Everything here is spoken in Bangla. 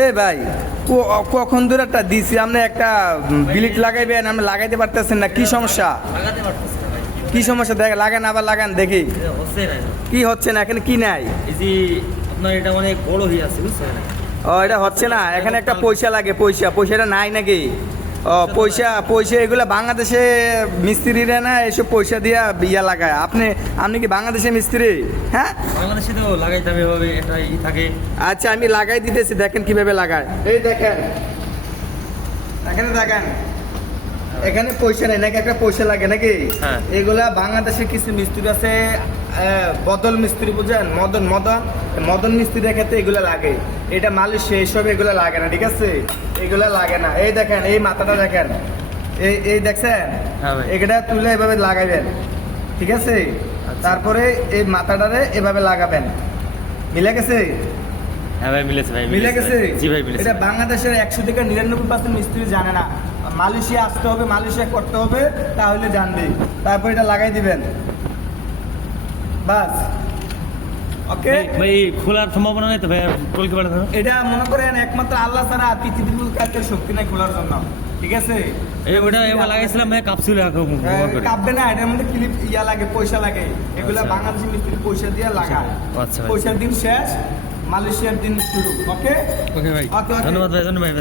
এ ভাই কখন ধরে একটা দিছি আপনি একটা বিলিট লাগাইবেন আপনি লাগাইতে পারতেছেন না, কি সমস্যা? লাগাতে পারতেছি না ভাই। কি সমস্যা দেখ, লাগান আবার লাগান দেখি এটা হচ্ছে না। কি হচ্ছে না, এখানে কি নাই? এই যে আপনার এটা অনেক বড় হয়ে আছে বুঝছেন? ও এটা হচ্ছে না, এখানে একটা পয়সা লাগে, পয়সাটা নাই নাকি? ও পয়সা এগুলো বাংলাদেশে মিস্ত্রিরা না এসব পয়সা দিয়া বিয়া লাগায়। আপনি কি বাংলাদেশের মিস্ত্রি? হ্যাঁ, বাংলাদেশে তো লাগাইতে হবে এভাবে, এটাই থাকে। আচ্ছা আমি লাগাই দিতেছি, দেখেন কিভাবে লাগায়। এই দেখেন, এখানে দেখেন, এখানে পয়সা নেই নাকি, একটা পয়সা লাগে নাকি? হ্যাঁ। এগুলা বাংলাদেশে কিছু মিস্ত্রি আছে, বদল মিস্ত্রি বুঝেন, মদন মিস্ত্রির ক্ষেত্রে এগুলো লাগে। এটা মালয়েশিয়া এসব এগুলো লাগে না, ঠিক আছে? এগুলো লাগে না। এই দেখেন, এই মাথাটা দেখেন, এই দেখছেন, হ্যাঁ ভাই। এটা তুলে এভাবে লাগাবেন, ঠিক আছে? আচ্ছা। তারপরে এই মাথাটারে এভাবে লাগাবেন। মিলে গেছে? হ্যাঁ ভাই মিলেছে ভাই, মিলে গেছে? জি ভাই মিলেছে। এটা বাংলাদেশের 100 থেকে 99% মিস্ত্রি জানে না। মালয়েশিয়া আসতে হবে, মালয়েশিয়া করতে হবে, তাহলে জানবে। তারপর এটা লাগাই দিবেন, বাস। ওকে, ভাই খোলার সম্ভাবনা নেই তো ভাই, টলকে পাঠাতে হবে। এটা মনে করেন একমাত্র আল্লাহ ছাড়া আর পৃথিবীর কোনো কাজের শক্তি নাই খোলার জন্য, ঠিক আছে? ওটা এবার লাগাইছিলাম ভাই, কাপসুল ব্যবহার করে। কাঁপবে না, এটার মধ্যে ক্লিপ লাগে, পয়সা লাগে। এগুলা আচ্ছা। বাংলাদেশি মিস্ত্রি পয়সা দিয়ে লাগায়। আচ্ছা ভাই। পয়সার দিন শেষ, মালয়েশিয়ার দিন শুরু। ওকে ওকে ভাই, ওকে, ওকে। ধন্যবাদ ভাই।